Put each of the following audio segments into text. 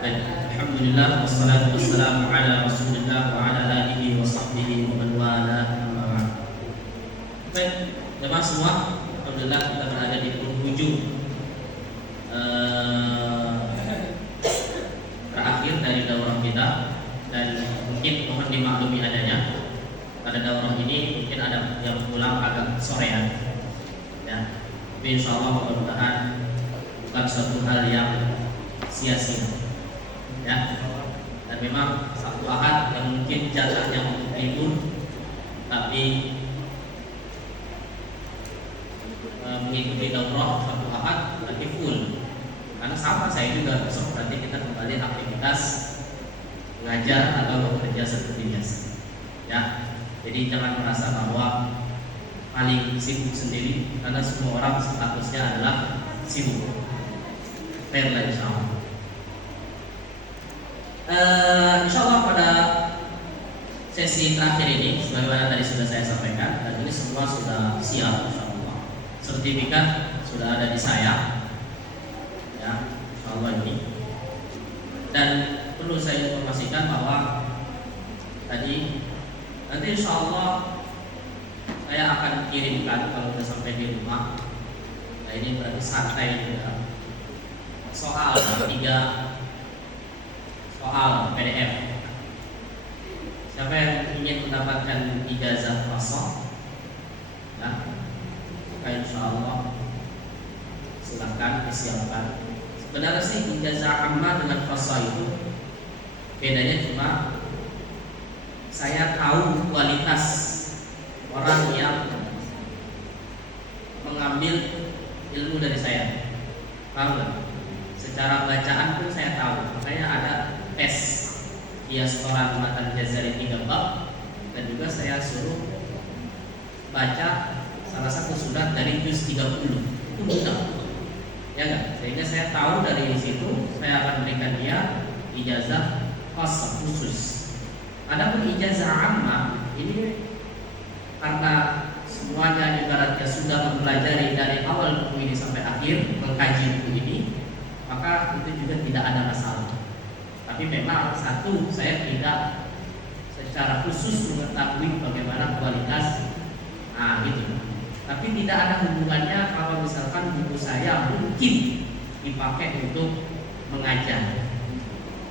Baik, alhamdulillah wassalatu wassalamu ala Rasulillah wa ala alihi wa sahbihi wa man wala. Baik, jemaah semua, alhamdulillah kita berada di penghujung terakhir dari daurah kita, dan mungkin mohon dimaklumi adanya pada daurah ini mungkin ada yang pulang agak sorean, ya. Tapi insyaallah mudah-mudahan bukan suatu hal yang sia-sia, ya. Dan memang satu ahad yang mungkin jatahnya untuk libur, tapi mengikuti daurah satu ahad berarti full. Karena sama saya juga besok berarti kita kembali aktivitas mengajar atau bekerja seperti biasa, ya. Jadi jangan merasa bahwa paling sibuk sendiri, karena semua orang statusnya adalah sibuk. Baiklah, insyaallah. Insyaallah pada sesi terakhir ini, sebagaimana tadi sudah saya sampaikan, dan ini semua sudah siap, insyaallah. Sertifikat sudah ada di saya, ya, insyaallah ini. Dan perlu saya informasikan bahwa tadi nanti insyaallah saya akan kirimkan kalau sudah sampai di rumah. Nah, ini berarti santai juga. Soal 3 soal PDF. Siapa yang ingin mendapatkan ijazah khasah, ya, maka insyaallah silakan disiapkan. Sebenarnya sih ijazah ammah dengan khasah itu bedanya cuma saya tahu kualitas orang yang mengambil ilmu dari saya, paham nggak? Secara bacaan pun saya tahu, makanya ada tes via setoran matan Jazari 3 bab, dan juga saya suruh baca salah satu surat dari juz 30 itu mudah, ya nggak? Sehingga saya tahu dari situ saya akan berikan dia ijazah khas khusus. Adapun ijazah ammah ini karena semuanya ibaratnya sudah mempelajari dari awal buku ini sampai akhir, mengkaji buku ini, maka itu juga tidak ada masalah. Tapi memang satu, saya tidak secara khusus mengetahui bagaimana kualitas, nah gitu. Tapi tidak ada hubungannya kalau misalkan buku saya mungkin dipakai untuk mengajar,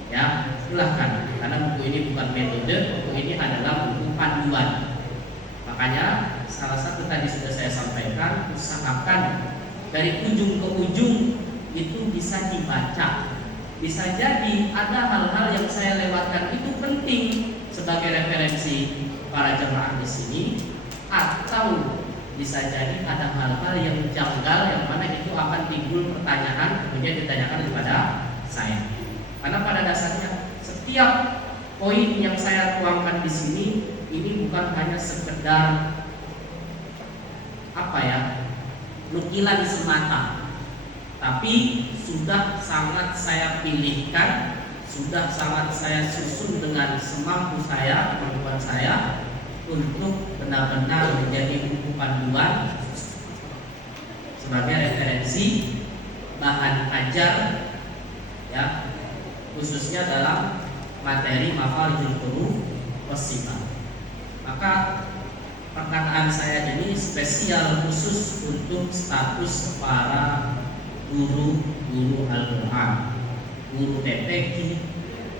ya silahkan. Karena buku ini bukan metode, buku ini adalah buku panduan. Makanya salah satu tadi sudah saya sampaikan, usahakan dari ujung ke ujung itu bisa dibaca. Bisa jadi ada hal-hal yang saya lewatkan itu penting sebagai referensi para jemaah di sini, atau bisa jadi ada hal-hal yang janggal yang mana itu akan timbul pertanyaan kemudian ditanyakan kepada saya. Karena pada dasarnya setiap poin yang saya tuangkan di sini ini bukan hanya sekedar nukilan semata, tapi sudah sangat saya pilihkan, sudah sangat saya susun dengan semampu saya, kemampuan saya untuk benar-benar menjadi buku panduan sebagai referensi bahan ajar, ya, khususnya dalam materi mafarijul huruf was sifat. Maka perkataan saya ini spesial khusus untuk status para guru Al-Quran, guru TPQ,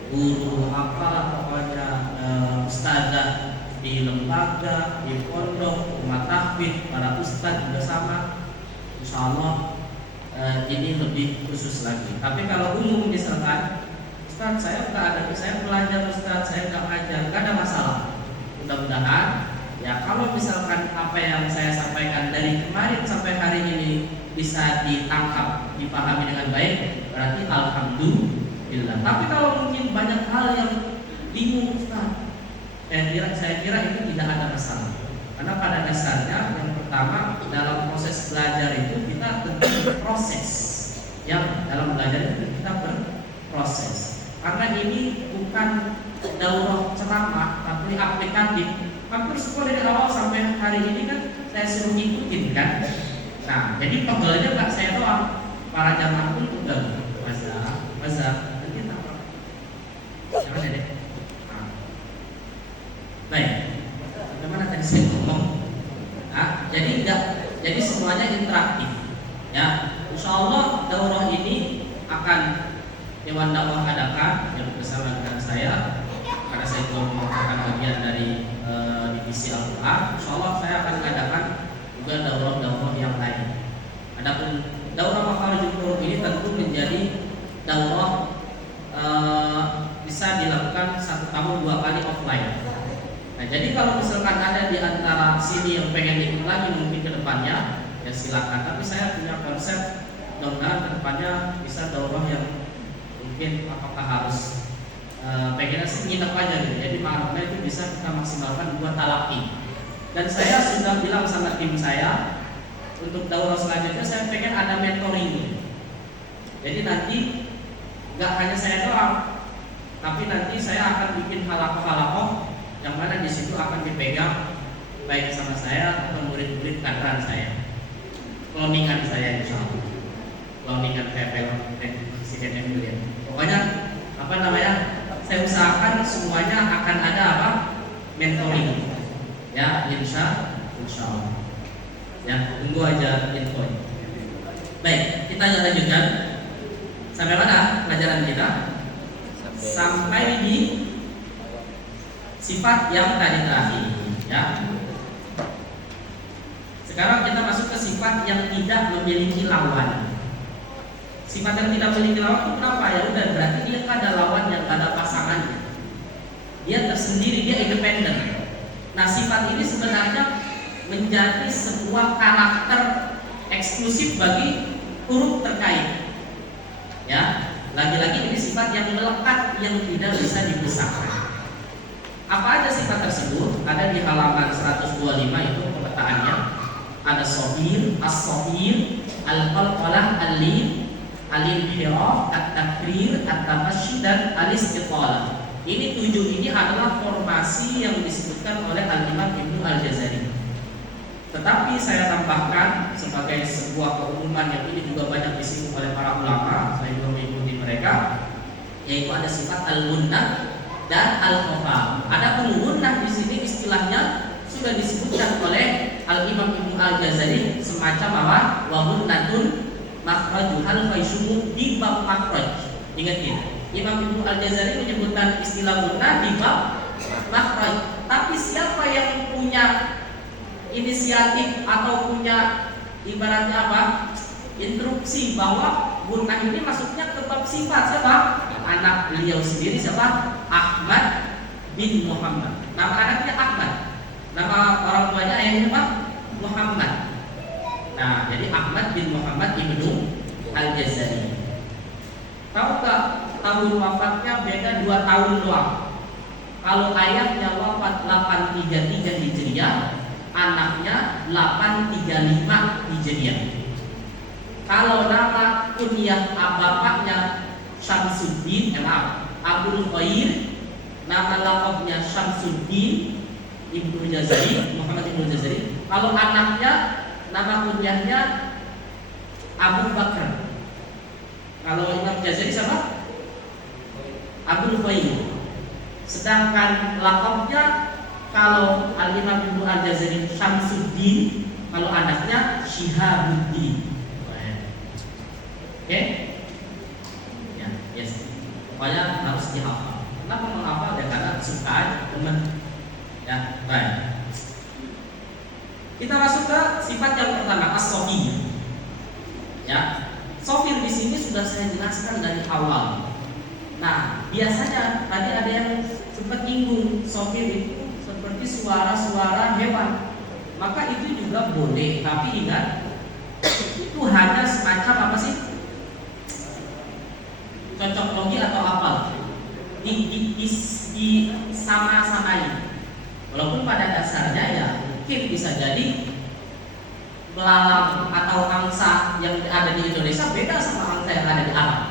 guru pokoknya ustazah di lembaga, di pondok, rumah tahfidz, para ustadz juga sama. Insyaallah ini lebih khusus lagi. Tapi kalau umum misalkan, Ustaz saya nggak ada, saya belajar Ustaz, saya nggak ngajar, nggak ada masalah. Mudah-mudahan ya kalau misalkan apa yang saya sampaikan dari kemarin sampai hari ini bisa ditangkap, dipahami dengan baik, berarti alhamdulillah. Tapi kalau mungkin banyak hal yang bingung Ustaz, saya kira itu tidak ada masalah. Karena pada dasarnya yang pertama dalam proses belajar itu kita tentu berproses. Yang dalam belajar itu kita berproses. Karena ini bukan daurah ceramah tapi aplikatif. Hampir semua dari awal sampai hari ini kan saya suruh ngikutin kan. Nah, jadi pegelnya nggak saya doang, para jamaah pun udah masa nanti semuanya interaktif. Ya, insya Allah daurah ini akan Dewan Dakwah adakan yang bersama dengan saya, karena saya juga merupakan bagian dari divisi Al-Quran. Insya Allah saya akan mengadakan juga daurah-daurah yang lain. Adapun daurah Makharijul Huruf ini tentu menjadi daurah bisa dilakukan 1 tahun 2 kali offline. Nah, jadi kalau misalkan ada di antara sini yang pengen ikut lagi mungkin ke depannya, ya silakan. Tapi saya punya konsep mudah-mudahan ke depannya bisa daurah yang mungkin apakah harus pengennya sih nginep aja gitu. Jadi makanya itu bisa kita maksimalkan buat talaki. Dan saya sudah bilang sama tim saya untuk daurah selanjutnya saya pengen ada mentoring. Jadi nanti nggak hanya saya doang, tapi nanti saya akan bikin halakoh yang mana di situ akan dipegang baik sama saya atau murid-murid kadran saya, cloningan saya insya Allah, cloningan kayak film CNN dulu ya. Pokoknya apa namanya, saya usahakan semuanya akan ada apa, mentoring ya, insya Allah ya, tunggu aja info. Baik, kita lanjutkan. Sampai mana pelajaran kita? Sampai di sifat yang tadi terakhir ya. Sekarang kita masuk ke sifat yang tidak memiliki lawan. Sifat yang tidak memiliki lawan itu kenapa? Ya udah, berarti dia kan ada lawan yang ada pasangannya. Dia tersendiri, dia independen. Nah, sifat ini sebenarnya menjadi sebuah karakter eksklusif bagi huruf terkait. Ya, lagi-lagi ini sifat yang melekat yang tidak bisa dipisahkan. Apa aja sifat tersebut? Ada di halaman 125 itu pemetaannya. Ada sohir, as-sohir, al-qalqalah, al-lin, al-inhiraf, at-takrir, at-tamasyi, dan al-istiqalah. Ini 7 ini adalah formasi yang disebutkan oleh Al-Imam Ibnu Al-Jazari. Tetapi saya tambahkan sebagai sebuah keumuman yang ini juga banyak disebut oleh para ulama, saya juga mengikuti mereka, yaitu ada sifat al-gunnah dan al-khafaf. Ada gunnah di sini istilahnya sudah disebutkan oleh Al-Imam Ibnu Al-Jazari semacam apa? Wa gunnatun makhrajuhal faisumu di bab makhraj. Ingat ini, Imam Ibnu Al-Jazari menyebutkan istilah gunnah di bab makhraj. Tapi siapa yang punya inisiatif atau punya ibaratnya apa, instruksi bahwa gunnah ini masuknya ke bab sifat? Siapa? Anak beliau sendiri, siapa? Ahmad bin Muhammad. Nama anaknya Ahmad, nama orang tuanya ayahnya apa? Muhammad. Nah, jadi Ahmad bin Muhammad Ibnu Al-Jazari. Tahu gak tahun wafatnya beda 2 tahun doang? Kalau ayahnya wafat 833 Hijriah, anaknya 835 Hijriah. Kalau nama kunyah bapaknya Syamsuddin, Abdul Khair, nama laqabnya Syamsuddin Ibnu Jazari, Muhammad Ibnu Jazari. Kalau anaknya nama kunyahnya Abu Bakar. Kalau Imam Jazari siapa? Abdul Khair. Sedangkan laqabnya kalau Al-Imam Ibnu Al-Jazari Syamsuddin, kalau anaknya Syihabuddin. Oke? Ya, yes. Pokoknya harus dihafal. Kenapa menghafal? Ya karena suka aja, teman. Ya, baik. Kita masuk ke sifat yang pertama, as-sohir. Ya, sohir di sini sudah saya jelaskan dari awal. Nah, biasanya tadi ada yang sempat nyinggung sohir itu seperti suara-suara hewan. Maka itu juga boleh, tapi ingat itu hanya semacam apa sih? Cocok logi atau apa? Di sama-samain. Walaupun pada dasarnya ya mungkin bisa jadi belalang atau angsa yang ada di Indonesia beda sama angsa yang ada di Arab.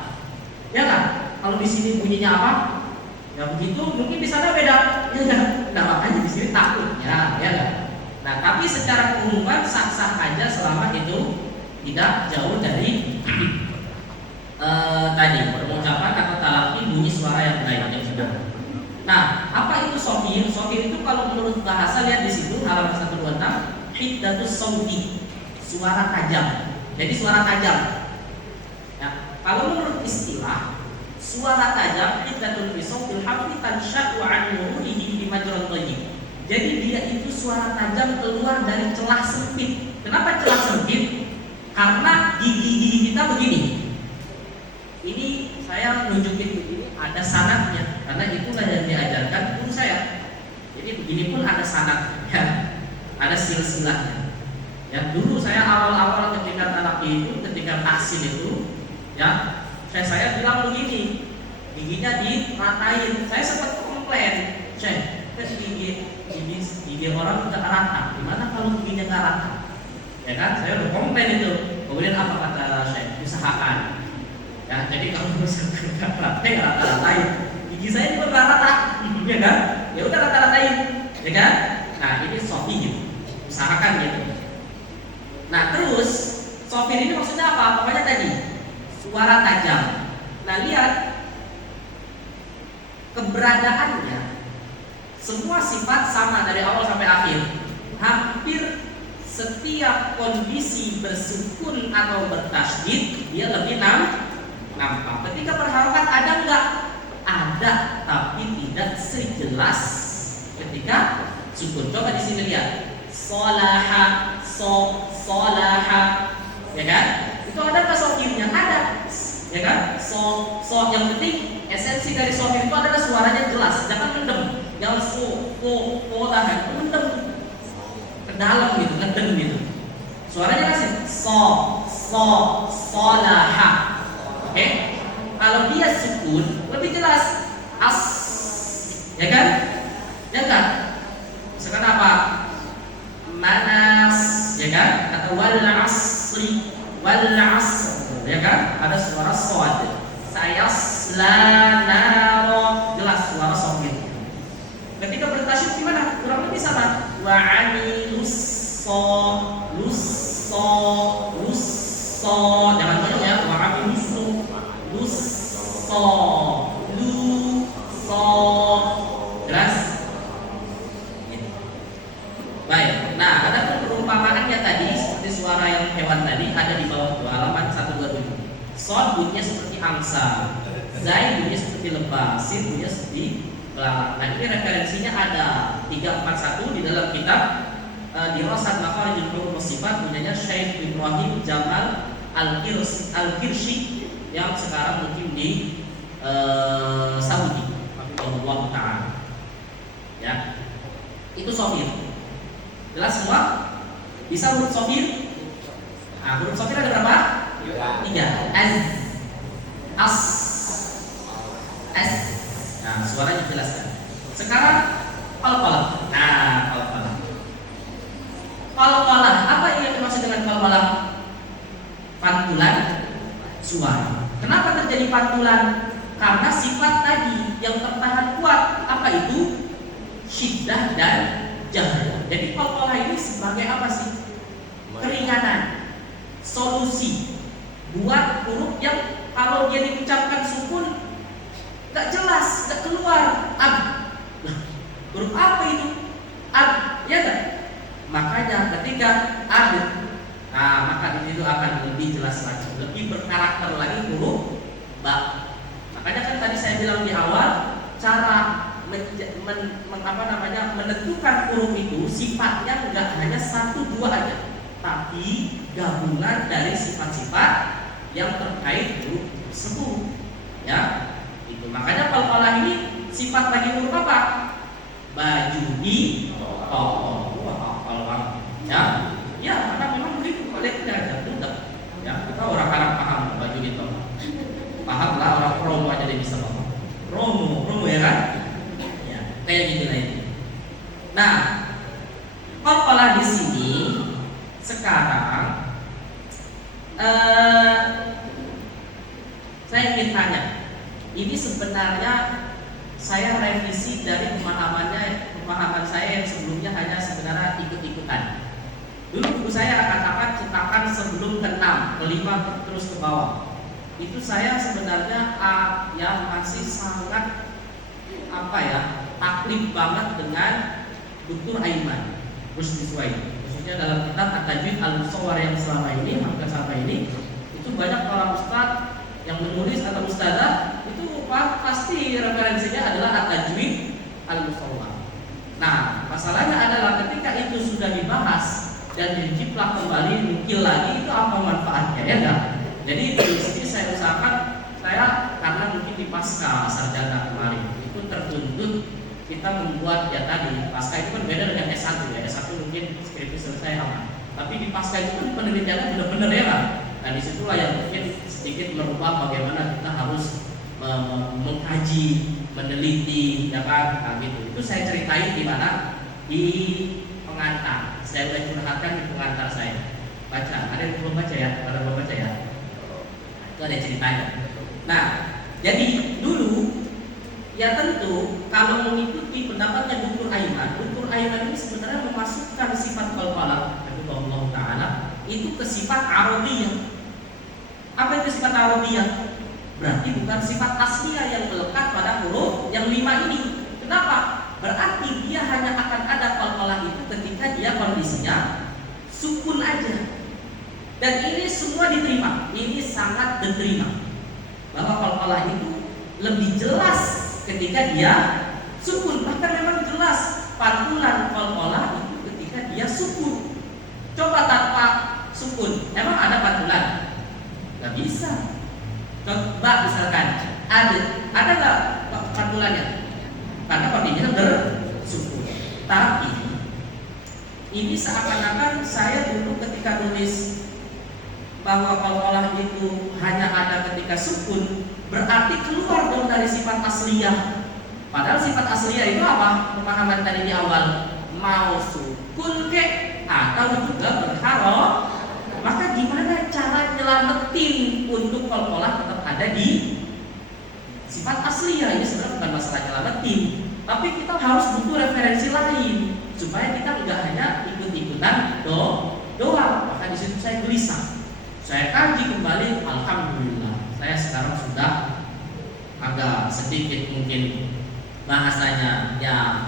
Ya kan? Kalau di sini bunyinya apa? Ya begitu, mungkin di sana beda. Ya kan? Nah, makanya di sini takut ya kan? Nah, tapi secara keumuman sah-sah aja selama itu tidak jauh dari tadi pengucapan atau talaqi bunyi suara yang baik yang sudah. Nah, apa itu sohir? Sohir itu kalau menurut bahasa, lihat di situ halaman 126, hiddatus sauti. suara tajam. Jadi suara tajam. Ya, kalau menurut istilah suara tajam qiddatul fi sautil haqqi tansha'u 'an nurihi bi majran thayyib. Jadi dia itu suara tajam keluar dari celah sempit. Kenapa celah sempit? Karena gigi-gigi kita begini. Ini saya nunjukin begini ada sanadnya, karena itulah yang diajarkan guru saya. Jadi begini pun ada sanadnya, ada silsilahnya. Ya, dulu saya awal-awal ketika terapi itu, ketika tahsin itu, ya saya bilang begini, giginya diratain. Saya sempat komplain, gigi orang udah rata, gimana kalau giginya nggak rata? Ya kan, saya udah komplain itu. Kemudian apa kata saya? Usahakan. Ya, jadi kalau misalkan nggak rata, nggak rata-ratain. Gigi saya juga nggak rata, ya kan? Ya udah rata-ratain, ya kan? Nah ini sofir, usahakan gitu. Nah terus sofir ini maksudnya apa? Pokoknya tadi suara tajam. Nah lihat keberadaannya, semua sifat sama dari awal sampai akhir. Hampir setiap kondisi bersukun atau bertasydid dia lebih nampak. Ketika berharokat ada enggak? Ada, tapi tidak sejelas ketika sukun. Coba di sini lihat. Solaha, solaha, ya kan? Itu ada nggak sofirnya? Ada, ya kan? Yang penting esensi dari sofir itu adalah suaranya jelas, jangan mendem. Yang tahan, mendem ke dalam gitu, ngedem gitu. Suaranya kasih solaha. Oke? Kalau dia sukun lebih jelas ya kan? Ya kan? Misalkan apa? Manas, ya kan? Atau wal asri, ya kan? Ada suara sod. Sayasla naro, jelas suara sofir. Ketika bertasyud gimana? Kurang lebih sama. Wa amilus lusso, jangan banyak ya. Wa amilus lusso, jelas. Baik. Nah, ada perumpamaannya tadi seperti suara yang hewan tadi ada di bawah itu, halaman 127. Sod bunyinya seperti angsa, zai bunyinya seperti lebah, sin bunyinya seperti belalang. Nah, ini referensinya ada 341 di dalam kitab Dirasat Makharijul Huruf was Sifat punyanya Syekh Ibrahim Jamal Al-Kirshi yang sekarang mungkin di Saudi. Hafizahullah ta'ala. Ya. Itu sofir. Jelas semua? Bisa huruf sofir? Nah, huruf sofir ada berapa? 3. As. Nah, suaranya jelaskan. Sekarang qalqalah. Nah, qalqalah. Qalqalah, apa yang dimaksud dengan qalqalah? Pantulan suara. Kenapa terjadi pantulan? Karena sifat tadi yang tertahan kuat. Apa itu? Syiddah dan jahr. Jadi qalqalah ini sebagai apa sih? Keringanan, solusi buat huruf yang kalau dia diucapkan sukun gak jelas, gak keluar. Ab. Nah, huruf apa itu? Ab, ya kan? Makanya ketika ab, nah maka di situ akan lebih jelas lagi, lebih berkarakter lagi huruf ba. Makanya kan tadi saya bilang di awal, cara menentukan huruf itu sifatnya enggak hanya 1-2 aja, tapi gabungan dari sifat-sifat yang terkait huruf tersebut. Ya, itu makanya qalqalah ini sifat bagi huruf apa? Baju di toko. Wah, qalqalah. Ya, karena memang begitu. Kalian tidak ada mudah. Ya, kita orang Arab paham baju di toko. Paham lah, orang promo aja dia bisa paham. Promo ya kan? Ya, kayak gitu lah itu. Nah, qalqalah di sini sekarang saya ingin tanya, ini sebenarnya saya revisi dari pemahaman saya yang sebelumnya hanya sebenarnya ikut-ikutan. Dulu buku saya katakan cetakan sebelum ke-6, ke-5 terus ke bawah. Itu saya sebenarnya yang masih sangat taklid banget dengan Dr. Aiman Rusdi Suwaidi. khususnya dalam kitab At-Tajwid Al-Musawwar yang selama ini, hampir selama ini, itu banyak para ustaz yang menulis atau ustazah itu pasti referensinya adalah At-Tajwid Al-Musawwar. Nah, masalahnya adalah ketika itu sudah dibahas dan dijiplak kembali, nukil lagi, itu apa manfaatnya, ya enggak? Jadi di sini saya usahakan, saya karena mungkin di pasca sarjana kemarin itu tertuntut kita membuat, ya tadi pasca itu kan beda dengan S1 ya. S1 mungkin skripsi selesai aman, tapi di pasca itu kan penelitiannya benar-benar ya kan. Nah disitulah yang mungkin sedikit merubah bagaimana kita harus mengkaji, meneliti, ya kan, nah, gitu. Itu saya ceritain di mana, di pengantar. Saya udah curhatkan di pengantar saya. Baca, ada yang belum baca ya? Ada belum baca ya? Itu ada ceritanya. Nah, jadi dulu ya tentu kalau mengikuti pendapatnya Dr. Aiman ini sebenarnya memasukkan sifat qalqalah, Allah Ta'ala, itu ke sifat aradiyah. Apa itu sifat aradiyah? Berarti bukan sifat asliyah yang melekat pada huruf yang 5 ini. Kenapa? Berarti dia hanya akan ada qalqalah itu ketika dia kondisinya sukun aja. Dan ini semua diterima. Ini sangat diterima bahwa qalqalah itu lebih jelas ketika dia sukun. Bahkan memang jelas pantulan qalqalah itu ketika dia sukun. Coba tanpa sukun, emang ada pantulan? Gak bisa. Coba misalkan ada nggak pantulannya? Karena kondisinya bersukun. Tapi ini seakan-akan saya dulu ketika nulis bahwa qalqalah itu hanya ada ketika sukun, berarti keluar dong dari sifat asliyah. Padahal sifat asliyah itu apa? Pemahaman tadi di awal, mau sukun kek atau juga berharap. Maka gimana cara nyelamatin untuk qalqalah tetap ada di sifat asliyah? Ini sebenarnya bukan masalah nyelamatin, tapi kita harus butuh referensi lain supaya kita nggak hanya ikut-ikutan doang. Maka di situ saya gelisah. Saya kaji kembali, alhamdulillah saya sekarang sudah agak sedikit mungkin bahasanya ya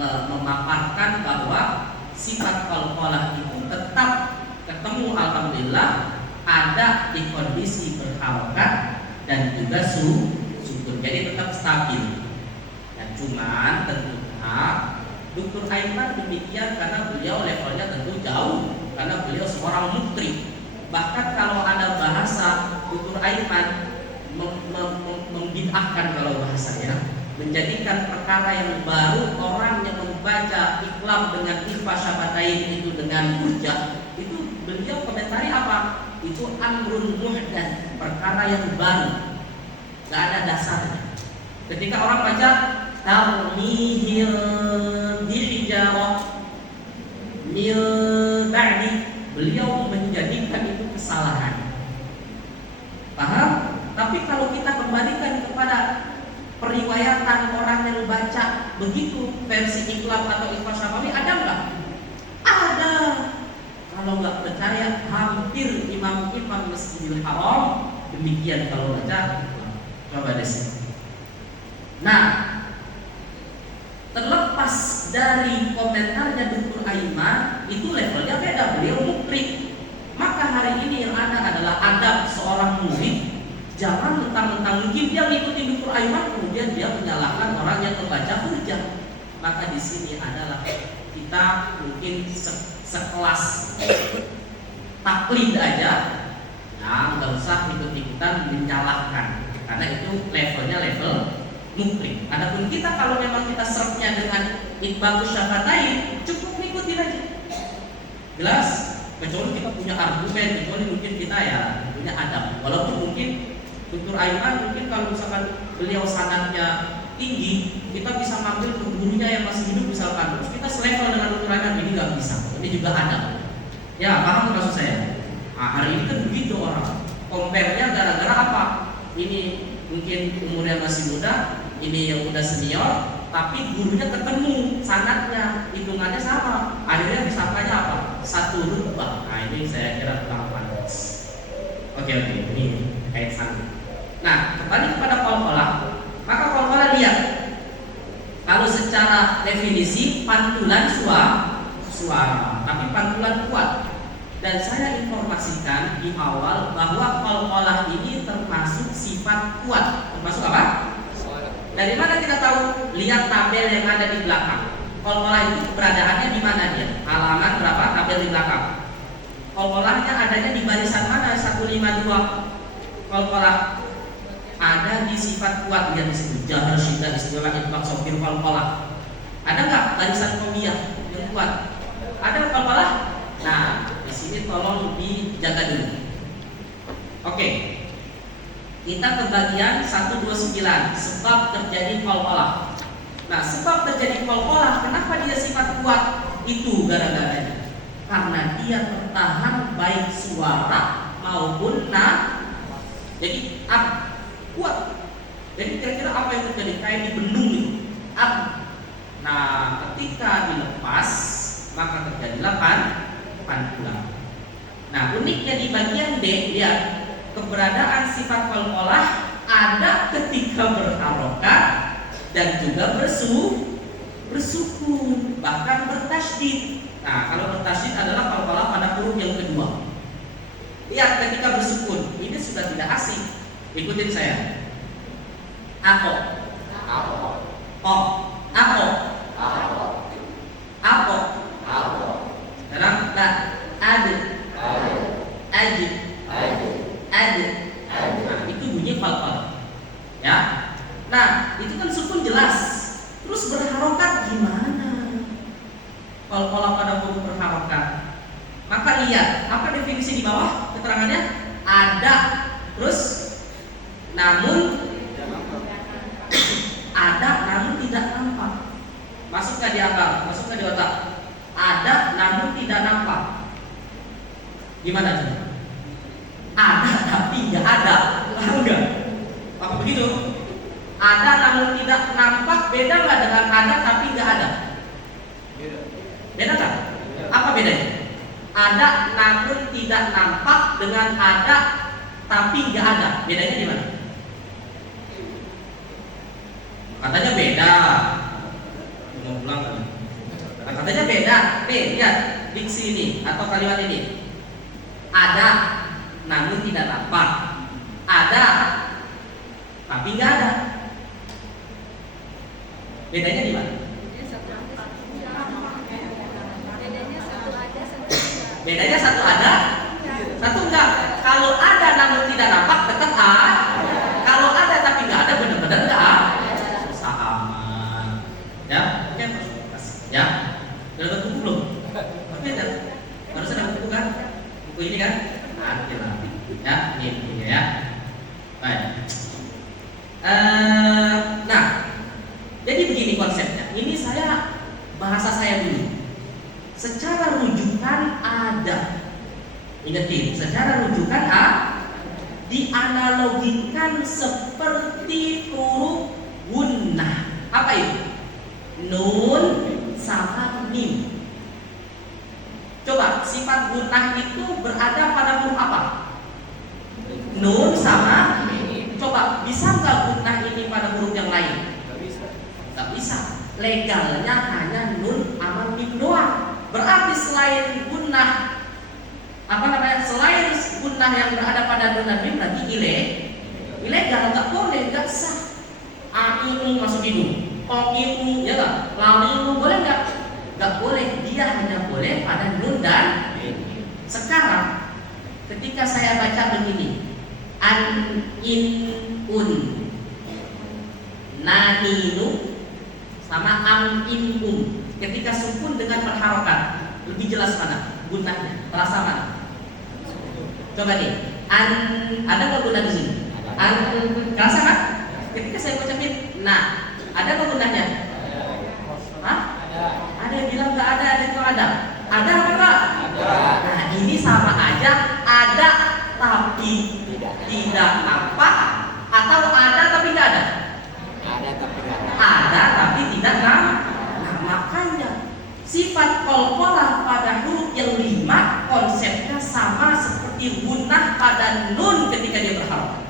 memaparkan bahwa sifat qalqalah itu tetap ketemu, alhamdulillah ada di kondisi berharokat dan juga sukun, jadi tetap stabil. Dan cuman tentunya Dr. Aiman demikian karena beliau levelnya tentu jauh, karena beliau seorang muktri. Bahkan kalau ada bahasa Dr. Aiman membid'ahkan, kalau bahasanya menjadikan perkara yang baru, orang yang membaca iqlam dengan ikhfa syafatain itu dengan hujjah, itu beliau komentari apa? Itu amrun muhdath, perkara yang baru, gak ada dasarnya. Ketika orang baca tarmihil bihijarah min ba'di, beliau menjadikan itu kesalahan. Paham? Tapi kalau kita kembalikan kepada periwayatan orang yang baca begitu versi ikhlam atau ikhfa syafawi, ada nggak? Ada. Kalau nggak percaya, hampir imam-imam Masjidil Haram demikian kalau baca. Coba deh sih. Nah, terlepas dari komentarnya Dr. Aiman, itu levelnya beda, beliau mukri. Maka hari ini yang ada adalah adab seorang murid. Jangan mentang-mentang mungkin dia ngikutin Dr. Aiman kemudian dia menyalahkan orang yang membaca hujjah. Maka di sini adalah kita mungkin sekelas taklid aja, nah nggak usah ikut-ikutan menyalahkan, karena itu levelnya level mukri. Adapun kita kalau memang kita serapnya dengan ikhbatus syafatain, cukup ngikutin aja. Jelas? Kecuali kita punya argumen, kecuali mungkin kita ya punya adab. Walaupun mungkin Dr. Aiman mungkin kalau misalkan beliau sanadnya tinggi, kita bisa ngambil ke gurunya yang masih hidup misalkan, terus kita selevel dengan Dr. Aiman, ini nggak bisa. Ini juga ada. Ya paham maksud saya? Nah, hari ini kan begitu orang. Compare-nya gara-gara apa? Ini mungkin umurnya masih muda, ini yang udah senior, tapi gurunya ketemu sanadnya, hitungannya sama. Akhirnya disangkanya apa? Satu rubah. Nah ini saya kira kurang pantas. Oke, ini kait sanad. Nah, kembali kepada qalqalah. Maka qalqalah lihat, kalau secara definisi pantulan suara. tapi pantulan kuat. Dan saya informasikan di awal bahwa qalqalah ini termasuk sifat kuat. Termasuk apa? Dari mana kita tahu? Lihat tabel yang ada di belakang. Qalqalah itu keberadaannya di mana dia? Halaman berapa? Tabel di belakang. Qalqalahnya adanya di barisan mana? 152. Qalqalah ada di sifat kuat, yang disebut jahar, syiddah, istilah, itlaq, sofir, qalqalah. Ada nggak barisan qawiyah yang kuat? Ada qalqalah? Nah, di sini tolong dijaga dulu. Oke. Kita ke bagian 129, sebab terjadi qalqalah. Nah, sebab terjadi qalqalah, kenapa dia sifat kuat? Itu gara-garanya. Karena dia tertahan baik suara maupun jadi kuat. Jadi kira-kira apa yang terjadi? Kayak dibendung gitu. Nah, ketika dilepas, maka terjadilah pantulan. Nah, uniknya di bagian D, lihat keberadaan sifat qalqalah ada ketika berharokat dan juga bersukun, bahkan bertasydid. Nah, kalau bertasydid adalah qalqalah pada huruf yang kedua. Lihat ketika bersukun, ini sudah tidak asing. Ikutin saya. Ako, oh, ako, sekarang nah, adil. Nah, itu bunyi qalqalah. Ya. Nah, itu kan sukun jelas. Terus berharokat gimana? Qalqalah pada huruf berharokat. Maka lihat, apa definisi di bawah keterangannya? Ada, terus namun ada namun tidak nampak. Masuk nggak di akal? Masuk nggak di otak? Ada namun tidak nampak. Gimana coba? Ada tapi nggak ada. Enggak? Apa begitu? Ada namun tidak nampak beda nggak dengan ada tapi nggak ada? Beda nggak? Apa bedanya? Ada namun tidak nampak dengan ada tapi nggak ada. Bedanya di mana? Katanya beda. Mau pulang kan? Nah, katanya beda. Nih, lihat diksi ini atau kalimat ini. Ada namun tidak nampak. Ada tapi nggak ada. Bedanya di mana? Bedanya satu ada, satu enggak. Kalau ada namun tidak nampak tetap A. Kalau ada tapi nggak ada benar-benar nggak A. Susah aman. Ya, oke masuk ya. Udah dapat buku belum? Oke, harus ada buku kan? Buku ini kan? Nanti. Ya, ini bukunya ya. Baik. Nah, jadi begini konsepnya. Ini bahasa saya dulu. Secara rujukan ada. Ingetin, secara rujukan dianalogikan seperti huruf gunnah. Apa itu? Nun sama mim. Coba, sifat gunnah itu berada pada huruf apa? Nun sama mim. Coba, bisa nggak gunnah ini pada huruf yang lain? Nggak bisa. Legalnya hanya nun sama mim doang. Berarti selain gunnah, selain gunnah yang berada pada nun dan mim berarti ilegal, nggak boleh, nggak sah. Aimu masuk hidung, okimu, ya nggak? Lalimu boleh nggak? Nggak boleh. Dia hanya boleh pada nun dan mim. Sekarang, ketika saya baca begini, an in un, naninu sama am in ketika sukun dengan berharokat, lebih jelas mana gunnahnya? Terasa mana? Coba nih, ada nggak gunnah di sini? Terasa kan? Ketika saya ucapin, nah, ada nggak gunnahnya? Hah? Ada yang bilang nggak ada, ada yang bilang ada. Ada apa enggak? Nah, ini sama aja ada tapi tidak nampak, atau ada tapi nggak ada? Ada tapi tidak nampak. Makanya sifat qalqalah pada huruf yang 5 konsepnya sama seperti gunnah pada nun ketika dia berharokat.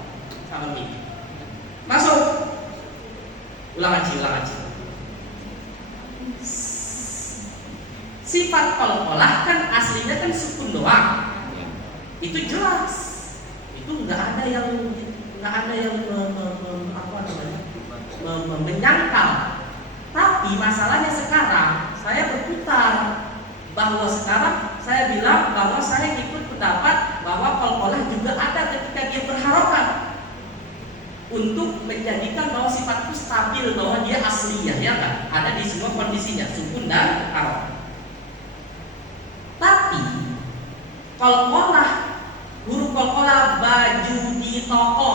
Sama ini. Masuk. Ulang lagi. Sifat qalqalah kan aslinya kan sukun doang. Itu jelas. Itu nggak ada yang menyangkal. Tapi masalahnya sekarang saya berputar bahwa sekarang saya bilang bahwa saya ikut pendapat bahwa qalqalah juga ada ketika dia berharokat untuk menjadikan bahwa sifat itu stabil, bahwa dia asliyah, ya kan? Ada di semua kondisinya, sukun dan harokat. Tapi qalqalah, huruf qalqalah baju di toko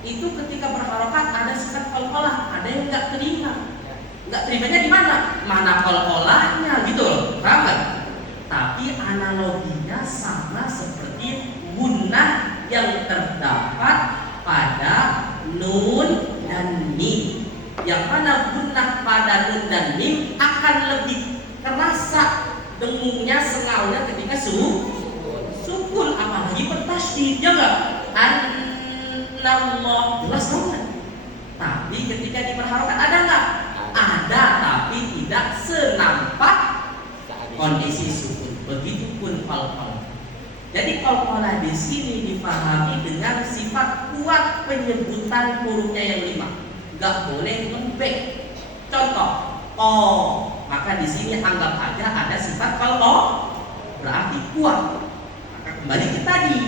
itu ketika berharokat ada sifat qalqalah, ada yang nggak terima. Nggak terimanya di mana? Mana qalqalahnya gitu loh, paham nggak? Tapi analoginya sama seperti gunnah yang terdapat pada nun dan mim. Yang mana gunnah pada nun dan mim akan lebih terasa dengungnya, sengaunya ketika sukun, apalagi bertasydid, ya enggak? Annallah, jelas banget. Tapi ketika diperharokat ada enggak? Ada, tapi tidak senampak kondisi sukun. Begitupun qalqalah. Jadi qalqalah di sini dipahami dengan sifat kuat penyebutan hurufnya yang 5. Enggak boleh lembek. Contoh, maka di sini anggap aja ada sifat qalqalah, berarti kuat. Maka kembali ke tadi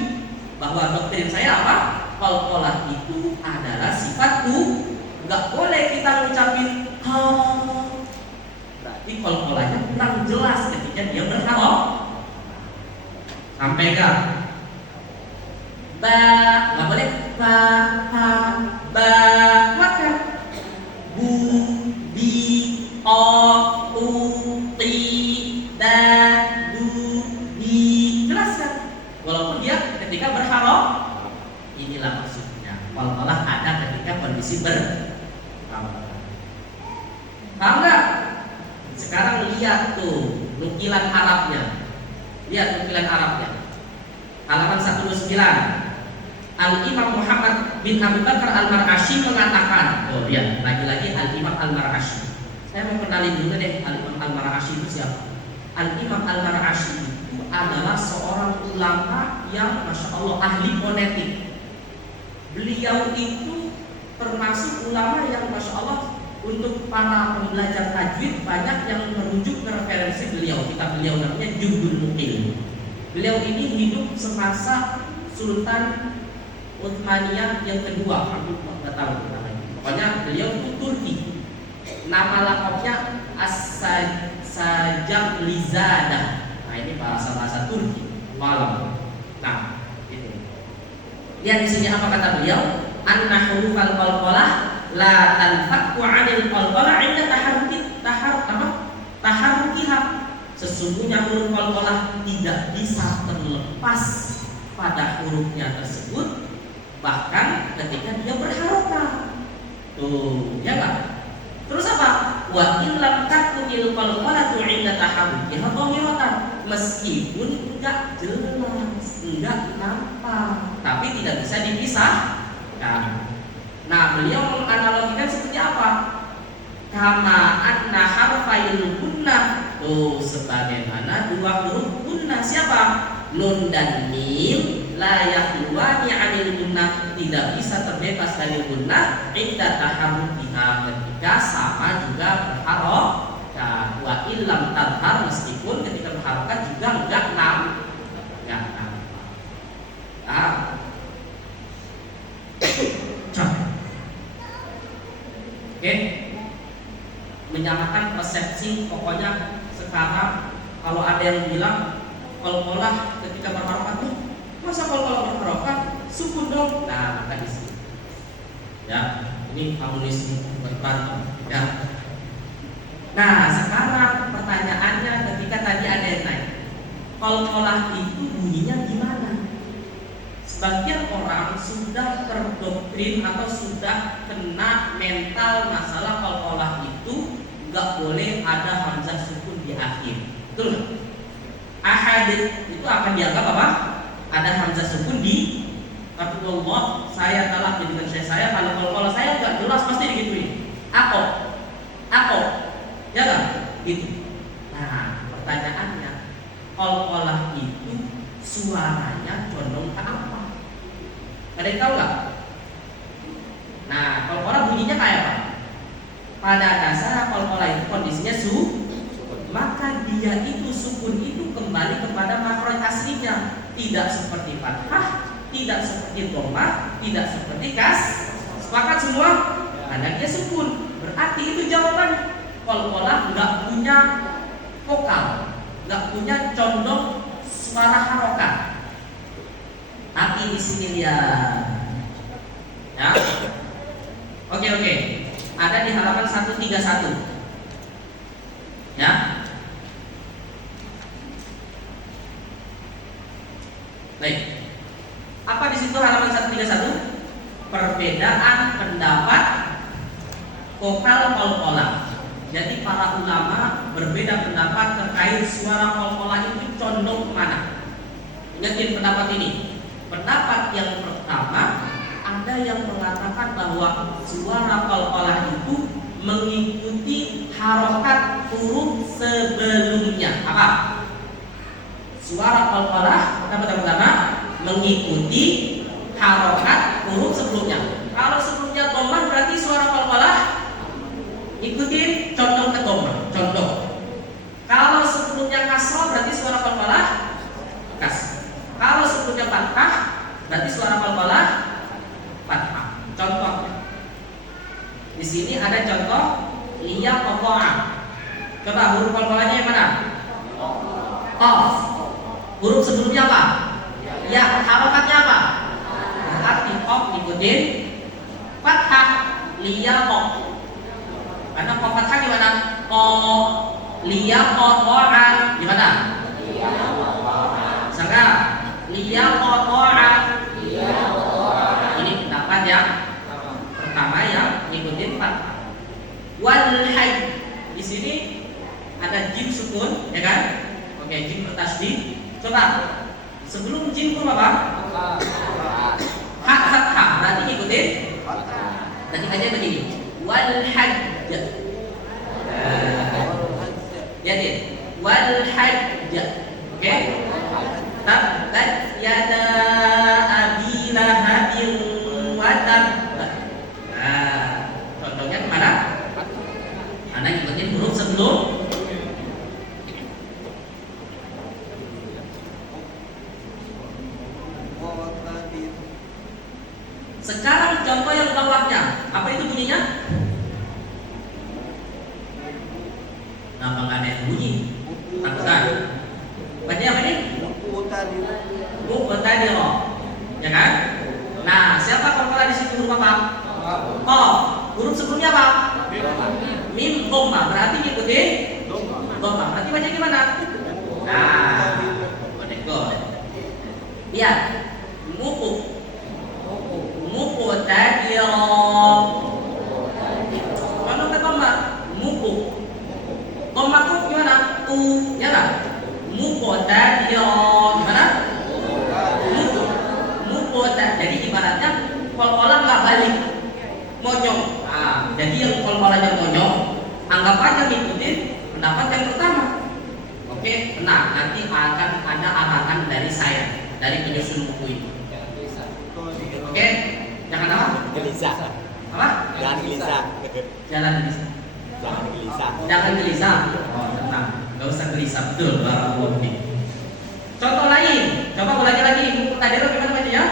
bahwa doktrin saya apa? Qalqalah itu adalah sifat nggak boleh kita ngucapin berarti qalqalahnya kurang jelas ketika dia berharokat. Sampai ke ba, nggak boleh ba, maka bu, bi, o, u, ti, da, du, di, jelas kan? Walaupun dia ketika berharokat, inilah maksudnya. Qalqalah ada ketika kondisi berharokat. Paham nggak? Sekarang lihat tuh nukilan Arabnya. Lihat nukilan Arabnya. Halaman 129. Al-Imam Muhammad bin Abu Bakar Al-Mar'ashi mengatakan, lihat lagi-lagi Al-Imam Al-Mar'ashi. Saya mau kenalin dulu deh Al-Imam Al-Mar'ashi itu siapa. Al-Imam Al-Mar'ashi itu adalah seorang ulama yang Masya Allah ahli fonetik. Beliau itu termasuk ulama yang Masya Allah untuk para pembelajar tajwid banyak yang merujuk ke referensi beliau. Kitab beliau namanya Juhdul Muqil. Beliau ini hidup semasa Sultan Utsmaniyah yang kedua, aku nggak tahu namanya. Pokoknya beliau itu Turki. Nama lengkapnya As-Sajjaglizadah. Nah ini bahasa Turki. Malam. Nah itu. Lihat di sini apa kata beliau? An-nahurufal qalqalah la tanfaku 'anil qalqalah 'inda taharrukiha. Sesungguhnya huruf qalqalah tidak bisa terlepas pada hurufnya tersebut bahkan ketika dia berharokat. Tuh, ya kan? Terus apa? Wa illam takunil qalqalatu 'inda taharrukiha dhahiratan. Meskipun enggak jelas, enggak nampak, tapi tidak bisa dipisahkan. Nah, beliau menganalogikan seperti apa? Kama anna harfail gunnah. Oh, sebagaimana dua huruf gunnah. Siapa? Nun dan mim la yakhluwani 'anil gunnah, tidak bisa terbebas dari gunnah inda taharrukiha, ketika sama juga berharokat. Wa illam tadhar, meskipun ketika berharokat juga enggak nampak. Oke, menyamakan persepsi. Pokoknya sekarang kalau ada yang bilang qalqalah ketika berharokat tuh, masa qalqalah berharokat sukun dong? Nah, maka di sini ya, ini amunisi berbantah ya. Nah, sekarang pertanyaannya ketika tadi ada yang naik, qalqalah itu bunyinya gimana? Sebagian orang sudah terdoktrin atau sudah kena mental masalah qalqalah itu nggak boleh ada hamzah sukun di akhir. Betul nggak? Ahadits itu akan dianggap apa? Ada hamzah sukun di Allah. Saya telah menjadikan saya kalau qalqalah saya nggak jelas pasti digituin. Ako, ya kan? Gitu. Nah, pertanyaan Nah, qalqalah bunyinya kayak apa? Pada dasar qalqalah itu kondisinya maka dia itu sukun itu kembali kepada makhraj aslinya, tidak seperti fathah, tidak seperti dhammah, tidak seperti kas. Sepakat semua? Karena dia sukun. Berarti itu jawaban. Qalqalah nggak punya vokal, nggak punya condong suara harokat. Tapi di sini lihat, ya. Oke. Ada di halaman 131. Ya. Baik. Apa di situ halaman 131? Perbedaan pendapat vokal qalqalah. Jadi para ulama berbeda pendapat terkait suara qalqalah itu condong kemana. Ingatin pendapat ini. Pendapat yang pertama, ada yang mengatakan bahwa suara qalqalah itu mengikuti harokat huruf sebelumnya. Apa? Suara qalqalah pertama mengikuti harokat huruf sebelumnya. Kalau sebelumnya dhammah berarti suara qalqalah ikutin condong ke dhammah, condong. Kalau sebelumnya kasrah berarti suara qalqalah kas. Kalau sebelumnya fathah berarti suara qalqalah fathah. Contohnya di sini ada contoh liya qata'a. Coba huruf qalqalahnya yang mana? Qaf. Huruf sebelumnya apa? Ya, harokatnya apa? Berarti qaf ikutin fathah liya qaf. Karena qaf fathah gimana? Qaf liya qata'a gimana? Sekarang liya qata'a. Ini pendapat yang pertama yang ngikutin fathah. Wal hayy. Di sini ada jim sukun, ya kan? Oke, jim bertasydid. Coba sebelum jim huruf apa? Ha fathah. Berarti ngikutin nanti aja begini. Wal hayy. Lihat ya. Wal hayy. Oke? Tabbat yada abi lahabin wa tab. Contohnya kemana? Karena ngikutin huruf sebelum. Sekarang contoh yang bawahnya, apa itu bunyinya? Kenapa nggak ada yang bunyi? Takutkan. Baca apa ini? Muqtadir. Ya kan? Nah, siapa qalqalah di situ huruf apa? Qaf. Huruf sebelumnya apa? Mim dhammah. Berarti ngikutin dhammah. Berarti baca gimana? Nah, bodekor. Lihat. Muqtadir. Mana ke dhammah? Muqu. Dhammah tuh gimana? Ya lah. Muqtadir. Gimana? Jadi ibaratnya qalqalah nggak balik, monyong. Nah, jadi yang qalqalahnya monyong, anggap aja ngikutin pendapat yang pertama. Oke, nah nanti akan ada arahan dari saya, dari penyusun buku ini. Oke, jangan apa? Gelisah. Apa? Jangan gelisah. Jangan gelisah. Jangan gelisah. Jangan gelisah. Oh, tenang, nggak usah gelisah, betul. Barakallahu fiik. Contoh lain, coba ulangi lagi. Muqtadir gimana bacanya?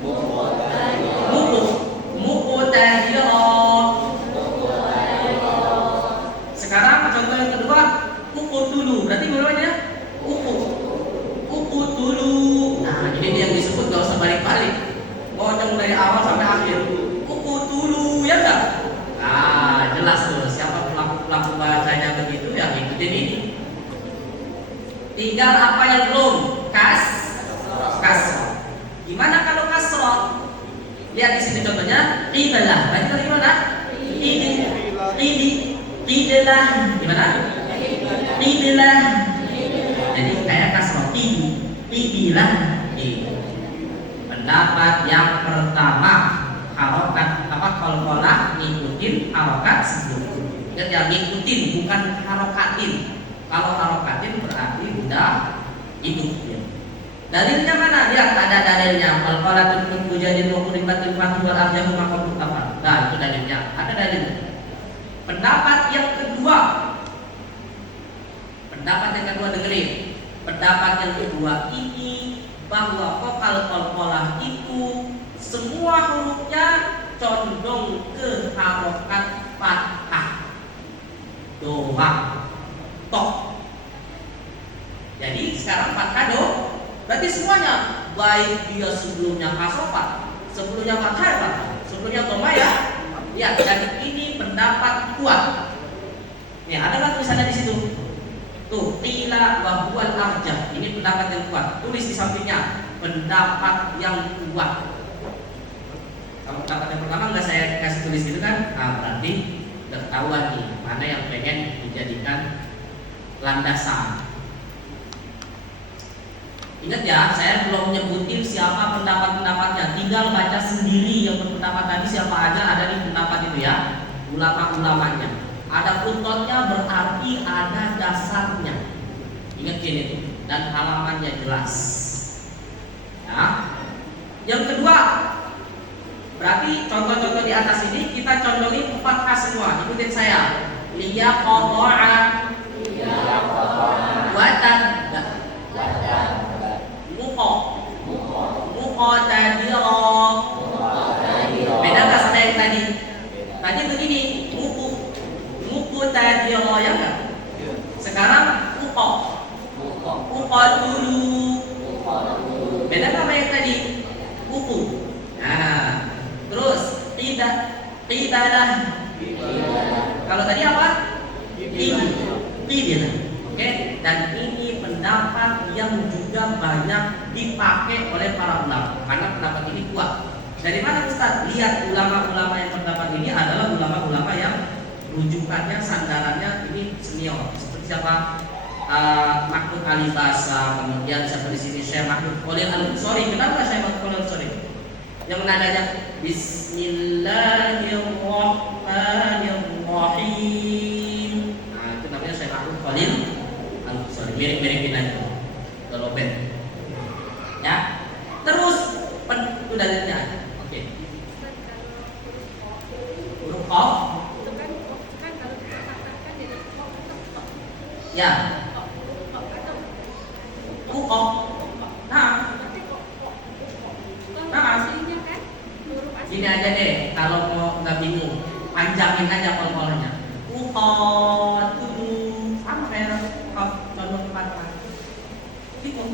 Muqtadir. Sekarang contoh yang kedua, uqtulu. Berarti gimana bacanya? Uqtulu. Nah, ini yang disebut nggak usah balik-balik. Pokoknya dari awal sampai akhir. Uqtulu, ya enggak? Nah, jelas tuh siapa pelaku bacanya begitu ya ikutin ini. Tinggal apa yang belum? Kasrah. Gimana kalau kasrah? Lihat di sini contohnya qiblah. Berarti tadi gimana? Qiblah. Gimana? Qiblah. Jadi kayak kasrah qiblah. Pendapat yang pertama, harokat apa qalqalah ngikutin harokat sebelum. Jadi yang ngikutin bukan harokatin. Kalau harokatin berarti udah hidup ya. Dalilnya mana? Lihat ada dalilnya. Qalqalatun min bujadin wa quribatil fatu wal arjahu maqam mustafa. Nah, itu dalilnya. Ada dalil. Pendapat yang kedua. Pendapat yang kedua dengerin. Pendapat yang kedua ini bahwa vokal qalqalah itu semua hurufnya condong ke harokat fathah doang. Tok. Jadi sekarang fathah do. Berarti semuanya, baik dia sebelumnya kasofat, sebelumnya fathah, sebelumnya dhamma ya. Ya, dan ini pendapat kuat. Nih, ada nggak tulisannya di situ? Tuh, qila wa huwal arjah. Ini pendapat yang kuat. Tulis di sampingnya, pendapat yang kuat. Kalau pendapat yang pertama nggak saya kasih tulis gitu kan? Nah, berarti udah ketahuan nih mana yang pengen dijadikan landasan. Ingat ya, saya belum nyebutin siapa pendapat-pendapatnya. Tinggal baca sendiri yang berpendapat tadi siapa aja ada di pendapat itu ya. Ulama-ulamanya. Ada footnote-nya berarti ada dasarnya. Ingat gini tuh, dan halamannya jelas. Ya. Yang kedua, berarti contoh-contoh di atas ini kita condongin 4K semua. Ikutin saya. Liya qada'a, watan, muqtadira. Beda nggak sama yang tadi? Tadi begini, muku tadi ya enggak? Sekarang uko dulu. Beda sama yang tadi, uku. Nah, terus tidak dah. Kalau tadi apa? Tidak. Oke, dan ini pendapat yang juga banyak dipakai oleh para ulama karena pendapat ini kuat. Dari mana Ustaz? Lihat ulama-ulama yang pendapat ini adalah ulama-ulama yang rujukannya, sandarannya ini senior. Seperti siapa? Mahmud Ali Basa, kemudian siapa di sini Syekh Mahmud Khalil Al-Bukhari. Kenapa Syekh Mahmud Khalil Al-Bukhari? Yang nadanya Bismillahirrahmanirrahim. Nah, itu namanya Syekh Mahmud Khalil Al-Bukhari. Mirip-miripin aja. Dolobet. Ya. Terus itu dalilnya. Oke. Huruf qaf. Ya. Uqaf. Nah. Gini aja deh, kalau mau nggak bingung, panjangin aja kol-kolnya. Sama kayak contoh fathah. Gitu.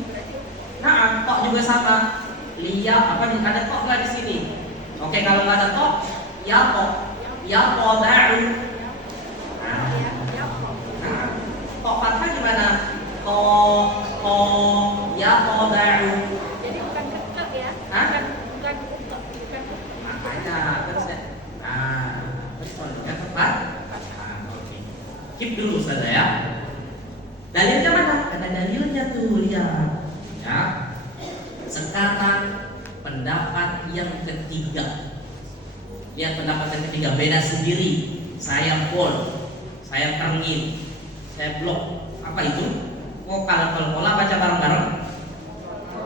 Nah, tok juga sama. Liya apa nih? Ada tok nggak di sini? Oke, kalau nggak ada tok, ya tok. Ya qada'u. Tok fathah gimana? Ya qada'u. Jadi bukan kekek ya? Hah? Bukan kekek. Makanya terus ya. Terus ya tepat. Oke. Keep dulu saja ya. Dalilnya mana? Ada dalilnya tuh, lihat. Ya. Sekarang pendapat yang ketiga. Lihat pendapat yang ketiga, beda sendiri. Saya bold, saya terngin, saya blok. Apa itu? Vokal qalqalah, baca bareng-bareng.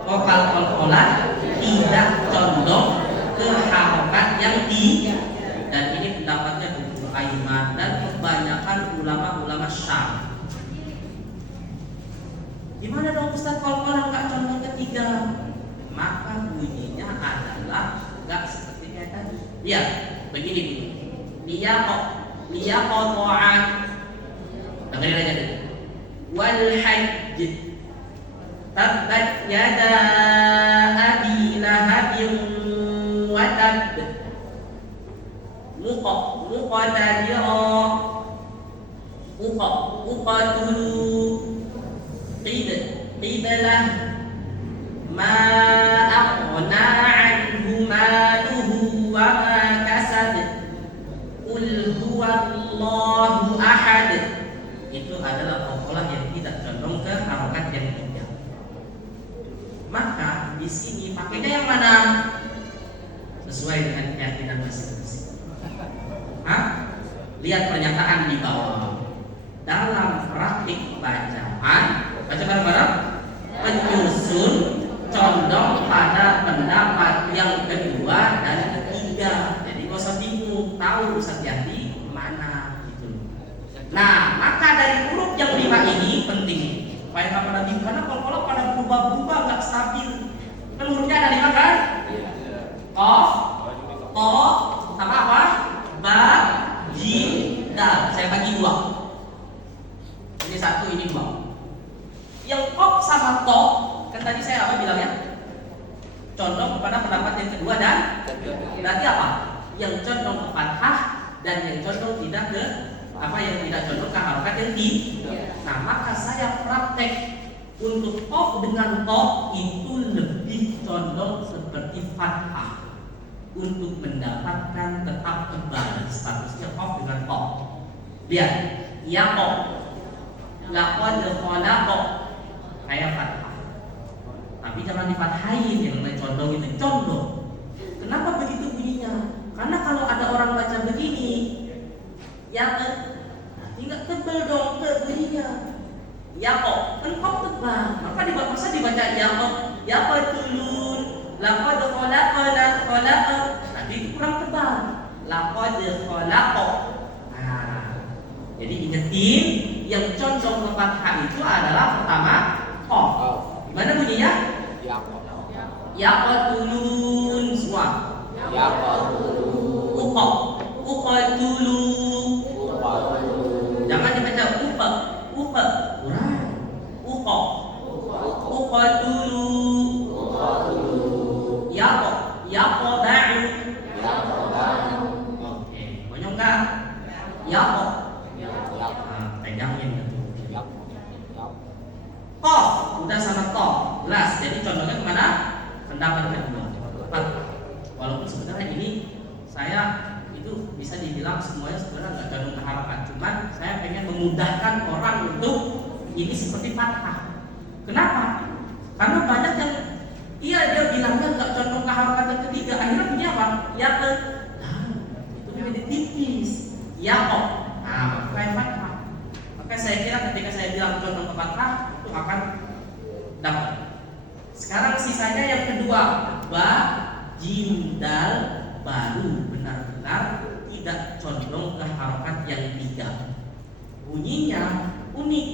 Vokal qalqalah tidak condong ke harokat yang di, dan ini pendapatnya Ibnu Aiman dan kebanyakan ulama-ulama Syam. Gimana dong Ustaz qalqalah nggak condong ketiga? Maka bunyinya adalah nggak seperti kayak tadi. Lihat, begini dulu. Liya qada'an. Dengerin aja dulu. Wal hajj. Tabbat yada abi lahabin wa tab. Muqtadira. Uqatulu. Qibalah. Ma aghna anhu maluhu wa ma kasab. Qul huwallahu ahad. Itu adalah qalqalah yang tidak condong ke harokat yang ketiga. Maka di sini pakainya yang mana? Sesuai dengan keyakinan masing-masing. Lihat pernyataan di bawah. Dalam praktik bacaan, baca bareng-bareng, penyusun condong pada pendapat yang kedua dan ketiga. Jadi nggak usah bingung. tahu Ustaz Yahdi mana gitu. Nah, maka dari huruf yang 5 ini penting. Supaya nggak pada bingung, karena kalau pada berubah-ubah nggak stabil. Kan hurufnya ada 5 kan? Qaf, to, sama apa? Ba, jim, dal. Saya bagi 2. Ini 1, ini 2. Yang qaf sama to, kan tadi saya apa bilangnya? Condong kepada pendapat yang kedua dan berarti apa? Yang condong ke fathah dan yang condong tidak ke apa, yang tidak condong ke harokat yang tiga. Nah, maka saya praktek untuk qaf dengan to itu lebih condong seperti fathah untuk mendapatkan tetap tebal statusnya qaf dengan to. Lihat, ya qaf, laqad khalaqa kayak fathah. Tapi jangan dipathain, yang namanya condong itu condong. Kenapa begitu bunyinya? Karena kalau ada orang baca begini, ya nanti nggak tebel dong ke bunyinya. Ya kok, kan kok tebal. Maka masa dibaca ya tulun, laqad khalaqa. Nanti itu kurang tebal. Laqad khalaqa. Nah, jadi ingetin yang condong ke fathah itu adalah pertama qaf. Gimana bunyinya? Yaqtulun semua. Yaqtulun. Uqatulu. Jangan dibaca uqa. Kurang. Uqa. Uqatulu. Yaqba'u. Oke, bonyong kan? Pegangin gitu. Qaf udah sama to, jelas. Jadi contohnya kemana? Pendapat kedua. Walaupun sebenarnya ini saya itu bisa dibilang semuanya sebenarnya nggak condong ke harokat. Cuman saya pengen memudahkan orang untuk ini seperti fathah. Kenapa? Karena banyak yang dia bilangnya nggak condong ke harokat yang ketiga. Akhirnya punya apa? Ya ke, itu menjadi tipis. Ya kok. Nah, kayak fathah. Maka saya kira ketika saya bilang condong ke fathah itu akan dapat. Sekarang sisanya yang kedua, ba, jim, dal baru benar-benar tidak condong ke harokat yang tiga. Bunyinya unik,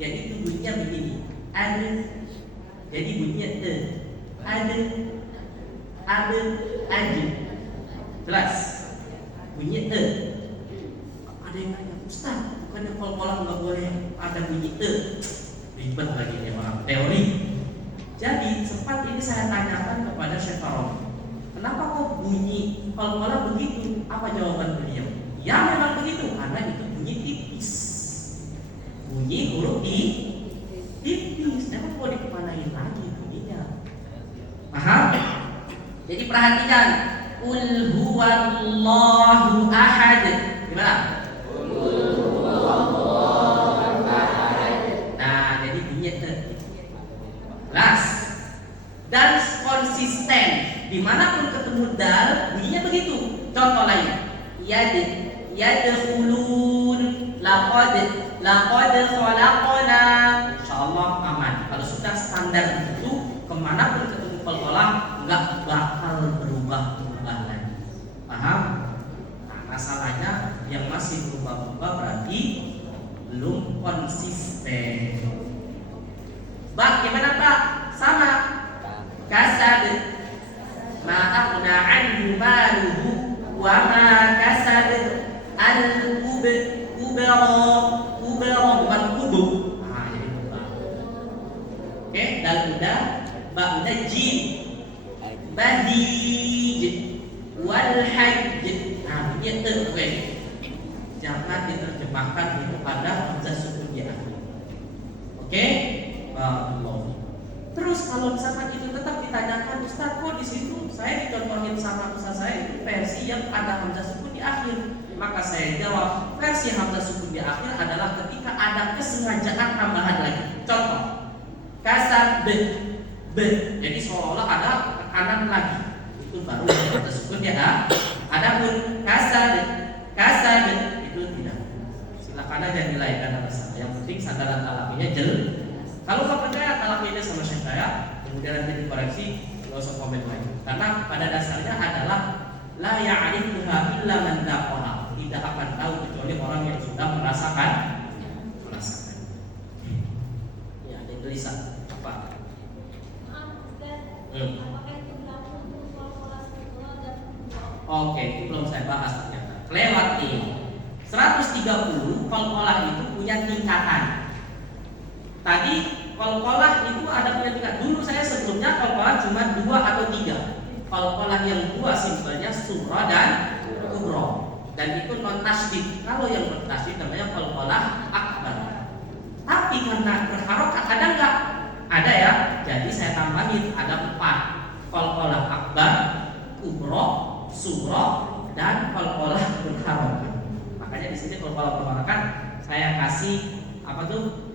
yaitu bunyinya begini, ada. Jadi bunyinya ada, jelas. Bunyinya ada yang nanya, Ustaz, bukannya kol-kolam nggak boleh ada bunyi ribet lagi nih orang teori. Jadi sempat ini saya tanyakan kepada Syekh Farouk, kenapa kok bunyi kol-kolam begitu? Apa jawaban beliau? Ya memang begitu, karena itu bunyi tipis. Bunyi huruf tipis. Emang mau dikemanain lagi bunyinya? Paham? Jadi perhatikan, Qul huwallahu ahad. Gimana? Jelas dan konsisten, dimanapun ketemu dal bunyinya begitu. Contoh lain, yadkhulun, laqad khalaqna. Insyaallah aman. Kalau sudah standar itu, kemanapun ketemu kol-kolam nggak bakal berubah lagi. Paham? Nah, masalahnya yang masih berubah-ubah berarti belum konsisten. Bak, gimana Pak? Sama. Kasad. Ma'aghna anhu maluhu wa ma kasad. Al-kubra bukan kubuk. Nah, jadi berubah. Oke, dal udah, ba udah jim. Bahij wal hajj. Nah, ini oke. Jangan diterjemahkan itu pada hamzah sukun di akhir. Oke? Terus kalau misalkan itu tetap ditanyakan, Ustaz kok di situ saya dicontohin sama Ustaz saya itu versi yang ada hamzah sukun di akhir, maka saya jawab versi hamzah sukun di akhir adalah ketika ada kesengajaan tambahan lagi. Contoh, kasar b, jadi seolah-olah ada tekanan lagi, itu baru hamzah sukun ya. Adapun kasar itu tidak. Silakan aja nilai karena masalah. Yang penting sadaran talaqinya jelas. Kalau nggak percaya talaqinya sama Syekh saya, kemudian nanti dikoreksi, nggak usah komen lagi. Karena pada dasarnya adalah la ya'rifuha illa man dzaqaha. Tidak akan tahu kecuali orang yang sudah merasakan. Ya, ada tulisan apa? Apakah itu berlaku untuk kol-kolah subro dan kubro? Oke, itu belum saya bahas ternyata. Lewat nih. 130 kol-kolah itu punya tingkatan. Tadi kol-kolah itu ada punya tingkat. Dulu saya sebelumnya kol-kolah cuma 2 atau 3. Kol-kolah yang 2 simpelnya subro dan kubro. Dan itu non tasdid. Kalau yang bertasdid namanya kol-kolah akbar. Tapi karena berharokat ada enggak? Ada ya. Jadi saya tambahin ada 4. Kol-kolah akbar, kubro, subro, dan kol-kolah berharokat. Makanya di sini kol-kolah berharokat saya kasih apa tuh?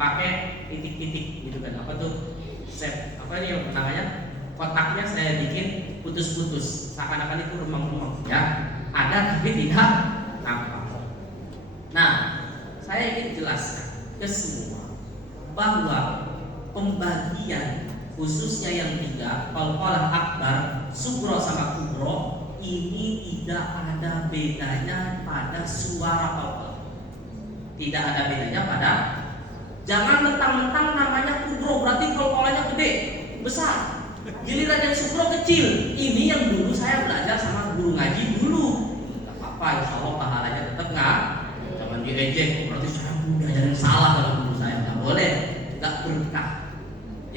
Pakai titik-titik gitu kan. Apa tuh? Set. Apa ini yang namanya? Kotaknya saya bikin putus-putus. Seakan-akan itu remang-remang ya. Ada tapi tidak nampak. Nah, saya ingin jelaskan ke semua bahwa pembagian khususnya yang 3 kol-kolah akbar, subro sama kubro ini tidak ada bedanya pada suara kol-kolah. Tidak ada bedanya pada. Jangan mentang-mentang namanya kubro berarti kol-kolahnya gede, besar. Giliran yang subro kecil. Ini yang dulu saya belajar sama guru ngaji dulu. Gak apa-apa, insya Allah pahalanya tetap nggak. Jangan diejek, berarti saya belajarin salah dalam guru saya. Nggak boleh, nggak berkah.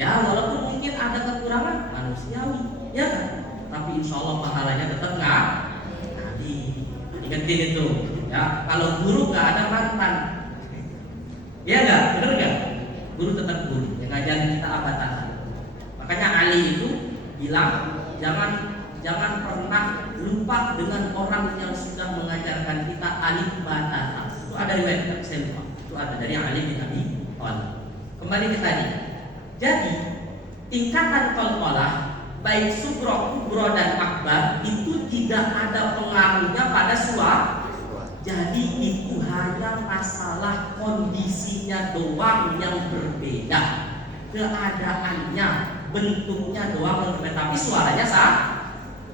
Ya walaupun mungkin ada kekurangan manusiawi, ya kan? Tapi insya Allah pahalanya tetap nggak. Tadi ingetin itu. Ya kalau guru nggak ada mantan, ya nggak, bener nggak? Guru tetap guru. Yang ngajarin kita abatan. Makanya Ali itu bilang jangan pernah lupa dengan orang yang sudah mengajarkan kita alif batata. Itu ada riwayat saya lupa. Itu ada dari Ali bin Abi Thalib. Kembali ke tadi. Jadi tingkatan kol-kolah baik subro, kubro dan akbar itu tidak ada pengaruhnya pada suara. Jadi itu hanya masalah kondisinya doang yang berbeda, keadaannya, bentuknya doang yang berbeda, tapi suaranya sah.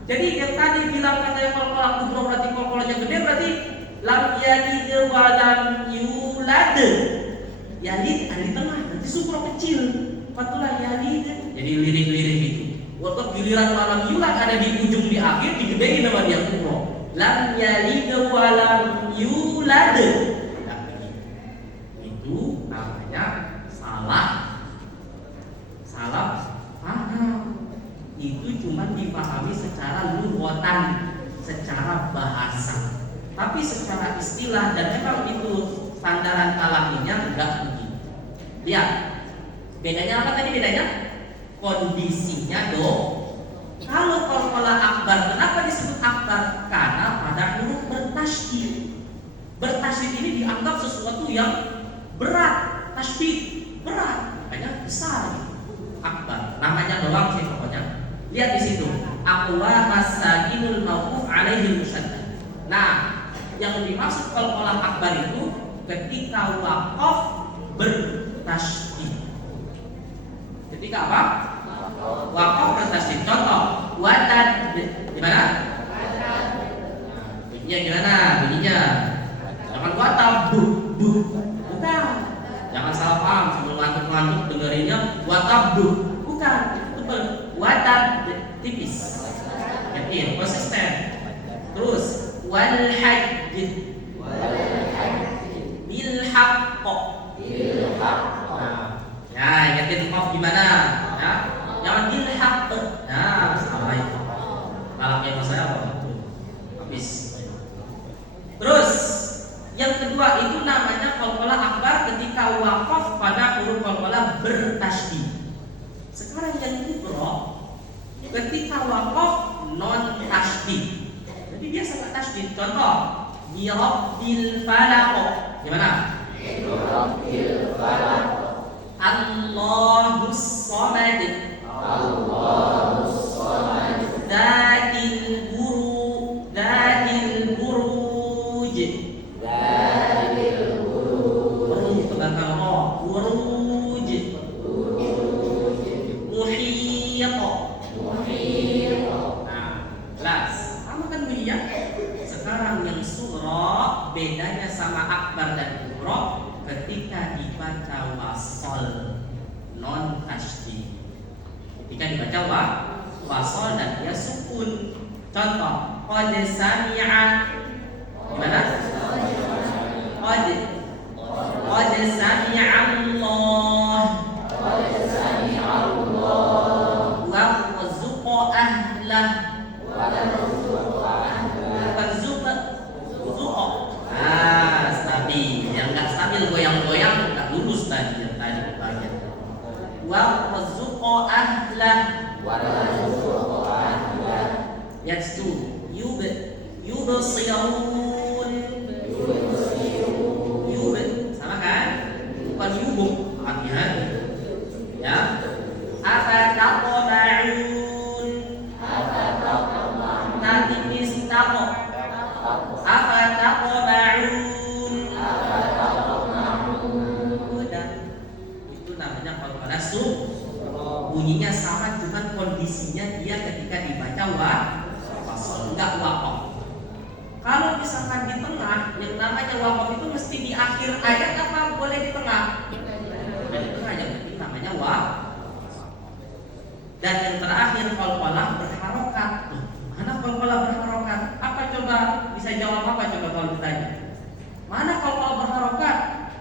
Jadi yang tadi bilang katanya kol-kolah kubro berarti kol-kolahnya gede, berarti lam yalid wa lam yulad. Yalid ada di tengah, berarti subro kecil. Patulah yalid, jadi lirik-lirik gitu. Waktu giliran lam yulad ada di ujung di akhir, digedein nama dia kubro. Lam yalid wa lam yulad. Nah, itu namanya salah paham. Itu cuma dipahami secara lughatan, secara bahasa. Tapi secara istilah dan memang itu sandaran kalaminya enggak begitu. Lihat. Bedanya apa tadi bedanya? Kondisinya Kalau kol-kolah akbar, kenapa disebut akbar? Karena pada huruf bertasydid. Bertasydid ini dianggap sesuatu yang berat, tasydid berat, makanya besar. Akbar, namanya doang sih pokoknya. Lihat di situ, aqwa masakinul mauquf alaihi musyaddad. Nah, yang dimaksud kol-kolah akbar itu ketika waqaf bertasydid. Ketika apa? Waqaf bertasydid. Contoh, watad gimana? Bunyinya gimana? Bunyinya jangan watab bukan. Jangan salah paham sebelum ngantuk dengerinnya watab bukan. Itu watab tipis. Yakin, konsisten. Terus wal hajj bil haqq. Ya, ingatin qaf gimana? Ya. Jangan bil haqq. Nah, salah itu. Kalaknya mas saya apa? Habis. Terus yang kedua itu namanya kol-kolah akbar ketika waqaf pada huruf kol-kolah bertasydid. Sekarang yang kubro ketika waqaf non tasydid. Jadi dia sangat tasydid. Contoh, bi rabbil falaq. Gimana? Bi rabbil falaq. Allahus samad. Allahus samad. Dzatil buruj. Muhiyat. Nah, jelas. Sama kan bunyinya? sekarang yang surah bedanya sama akbar dan kubra ketika dibaca wasol non tasydid. Ketika dibaca wasol dan dia sukun. Contoh, qad sami'a, gimana? Qad sami'a Allah wa warzuqa ahlah. Stabil. Yang nggak stabil goyang-goyang nggak lurus tadi bagian. Wa warzuqa ahlah. That's two. Yubsirun. Sama kan? Bukan yubuk. Hati-hati. Ya. Afataqma'un. Nanti istaqo. Afataqma'un. Udah. Itu namanya kalau pada bunyinya sama, cuman kondisinya dia ketika dibaca wasol, enggak waqaf. Kalau misalkan di tengah, yang namanya waqaf itu mesti di akhir ayat apa boleh di tengah? Di tengah aja, berarti namanya waqaf. Dan yang terakhir qalqalah berharokat. Mana qalqalah berharokat? Apa coba bisa jawab apa coba kalau ditanya? Mana qalqalah berharokat?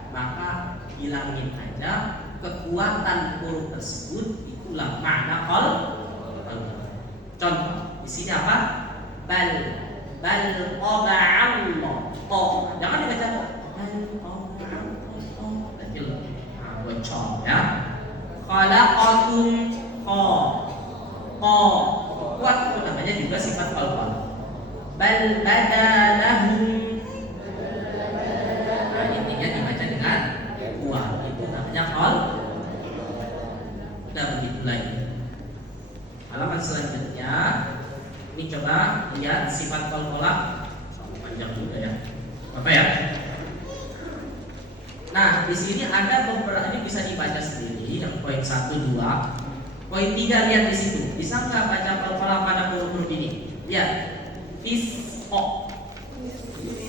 Maka bilangin aja kekuatan huruf tersebut, itulah makna qalqalah. Contoh di sini apa? Bal qaba'allah. Jangan dibaca kecil. Bocor ya. Khalaqakum kuat itu namanya juga sifat qalqalah. Bal badalahum. Intinya dibaca dengan kuat. Itu namanya qalqalah. Dan begitu lagi. Halaman selanjutnya ini coba lihat sifat qalqalah. Sama panjang juga ya. Apa ya? Nah, di sini ada beberapa, ini bisa dibaca sendiri yang poin 1, 2. Poin 3 lihat di situ. Bisa nggak baca qalqalah pada huruf ini? Lihat. Tisqa.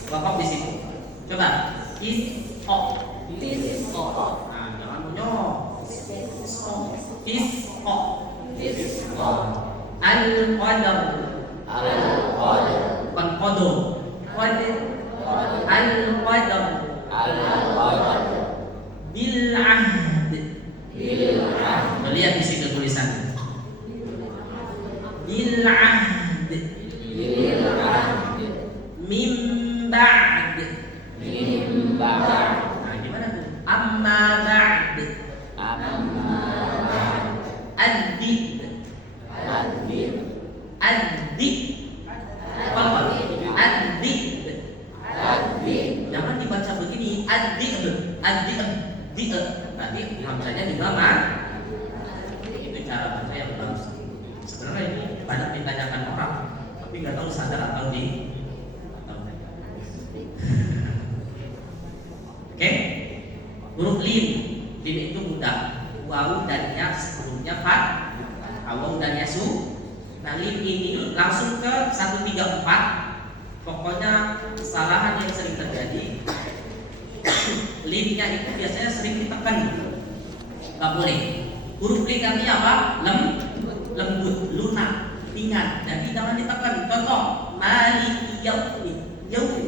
Bapak di situ. Coba. Tisqa. Nah, jangan munyok. Tisqa. Al-qadar. Bukan qadar. Al-qadar. Bil ahd. Lihat di situ tulisannya. Bil ahd. Mim ba'd. Nah, gimana tuh? Amma ba'd. Ad-did. Jangan dibaca begini. Ad-did. Tadi hamzahnya di bawah. Itu cara baca yang bagus. Sebenarnya ini banyak ditanyakan orang, tapi nggak tahu sadar atau di. Oke, huruf lim itu mudah. Wawu dan ya sebelumnya wawu dan ya su. Nah, lim ini langsung ke 1, 3, 4. Pokoknya kesalahan yang sering terjadi, limnya itu biasanya sering ditekan. Gak boleh. Huruf lim artinya apa? Lembut, lunak, ringan. Jadi jangan ditekan. Contoh, maliki yaumi.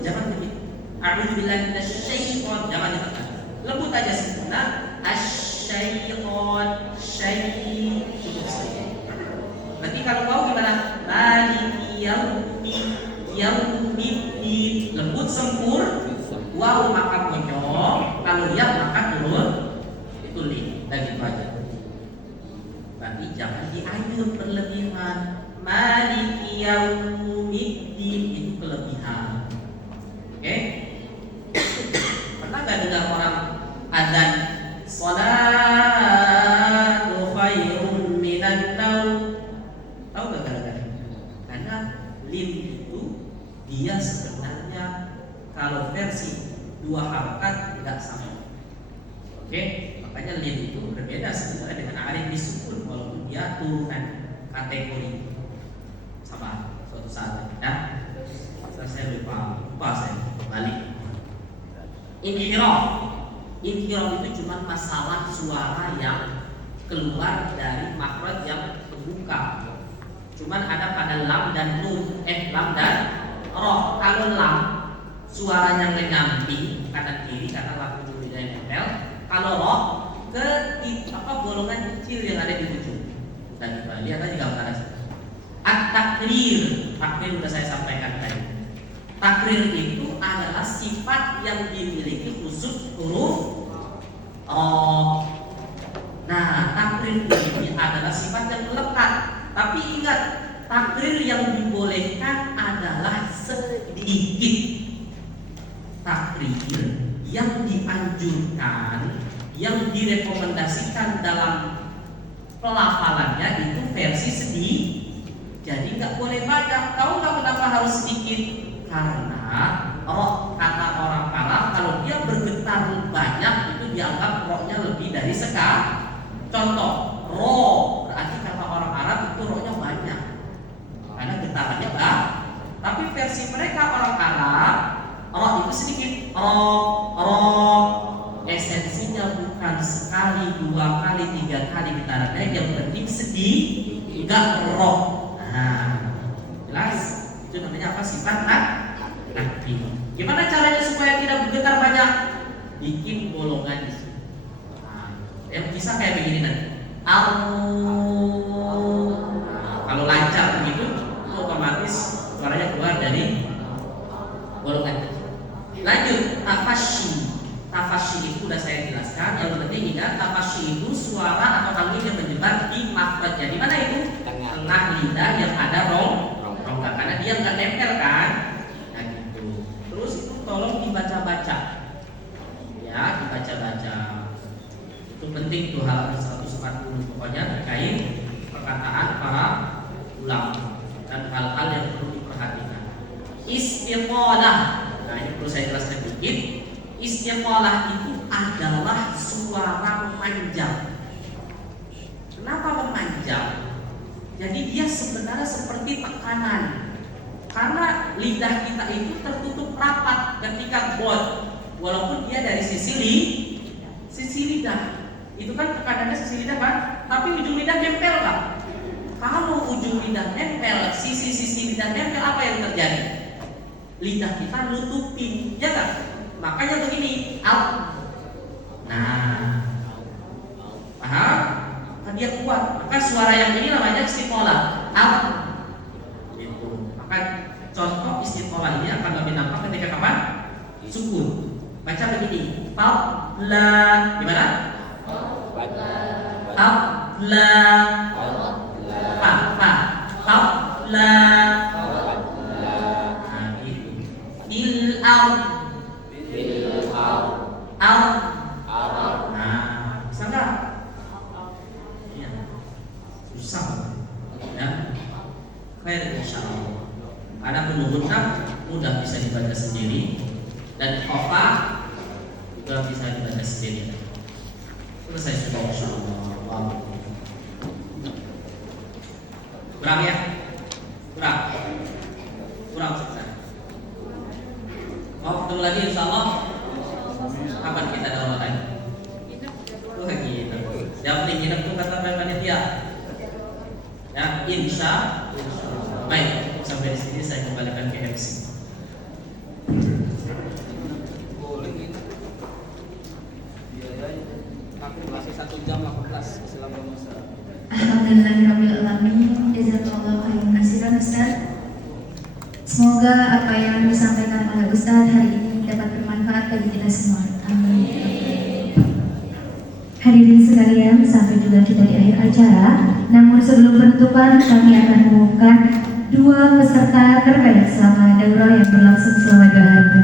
Jangan begitu. A'udzubillahi minasyaitonir, jangan ditekan. Lembut aja sempurna. Asyaiton, cukup saja. Berarti kalau mau gimana? Maliki yaumiddin, lembut sempur. Waw maka monyong, kalau ya maka turun. Itu lim, dan gitu aja. Berarti jangan diayun berlebihan. Maliki yaumiddin itu kelebihan. Oke? Pernah gak dengar orang adzan salatu khairum minan naum? Tahu gak gara-gara? Karena lim itu dia sebenarnya kalau versi 2 harokat tidak sama. Oke, makanya lim itu berbeda sebenarnya dengan alif disukun, walaupun dia turunan kategori. Sama suatu saat ya. Selesai. saya lupa saya balik. Inhiraf itu cuma masalah suara yang keluar dari makhraj yang terbuka. Cuman ada pada lam dan nun, lam dan roh. Kalau lam suaranya mengambil kanan kiri karena lam ujung lidah yang nempel. Kalau roh ke golongan kecil yang ada di ujung. Dan lihat aja gambaran. At-takrir sudah saya sampaikan tadi. Takrir itu adalah sifat yang dimiliki khusus huruf roh. Nah, takrir ini adalah sifat yang melekat. Tapi ingat, takrir yang dibolehkan adalah sedikit. Takrir yang dianjurkan, yang direkomendasikan dalam pelafalannya itu versi sedih. Jadi nggak boleh banyak. Tahu nggak kenapa harus sedikit? Karena roh kata orang Arab kalau dia bergetar banyak itu dianggap rohnya lebih dari sekali. Contoh, roh berarti kata orang Arab itu rohnya banyak karena getarannya banyak. Tapi versi mereka orang Arab roh itu sedikit. Roh esensinya bukan sekali, dua kali, tiga kali getarannya, yang penting sedih, enggak roh. Nah, jelas itu namanya apa? Sifat takdir. Gimana caranya supaya tidak bergetar banyak? Bikin bolongan di sini. Nah, yang bisa kayak begini nanti. Kalau lancar begitu, itu otomatis suaranya keluar dari bolongan kecil. Lanjut, tafasyi itu sudah saya jelaskan. Yang penting ingat, tafasyi itu suara atau kalimat yang menyebar di makhrajnya. Di mana itu? Tengah lidah yang ada rongga, karena dia nggak nempel kan. Nah gitu. Terus itu tolong dibaca-baca. Ya, dibaca-baca. Itu penting tuh halaman 140 pokoknya terkait perkataan para ulama dan hal-hal yang perlu diperhatikan. Istiqalah. Nah, ini perlu saya jelaskan sedikit. Istiqalah itu adalah suara panjang. Kenapa memanjang? Jadi dia sebenarnya seperti tekanan. Karena lidah kita itu tertutup rapat ketika walaupun dia dari sisi lidah. Itu kan tekanannya sisi lidah kan? Tapi ujung lidah nempel kan? Kalau ujung lidah nempel, sisi lidah nempel, apa yang terjadi? Lidah kita nutupin, ya kan? Makanya begini, out. Nah, paham? Dia kuat. Maka suara yang ini namanya istiqalah. Out. Gitu. Maka contoh istiqalah ini akan lebih nampak ketika kapan? Sukun. Baca begini. La. Gimana? La. Pa. La. Nah, gitu. Al. Nah, bisa nggak? Ya, susah. Ya, khair insyaallah. Ada penurunan mudah bisa dibaca sendiri dan khofa juga bisa dibaca sendiri. Selesai sudah insyaallah. Kurang ya? Kurang selesai. Mau ketemu lagi insyaallah. Kapan kita dapat lagi? Lagi. Yang penting hidup tuh kata panitia. Ya, insya. Baik, sampai di sini saya kembalikan ke MC. Boleh gitu. Tapi masih 1 jam 18. Assalamualaikum. Alhamdulillahirrahmanirrahim. Jazakallahu khairan katsiran Ustaz. Semoga apa yang disampaikan oleh Ustaz hari ini dapat bermanfaat bagi kita semua. Amin. Hadirin sekalian, sampai juga kita di akhir acara. Namun sebelum penutupan, kami akan mengumumkan 2 peserta terbaik selama daurah yang berlangsung selama 2 hari.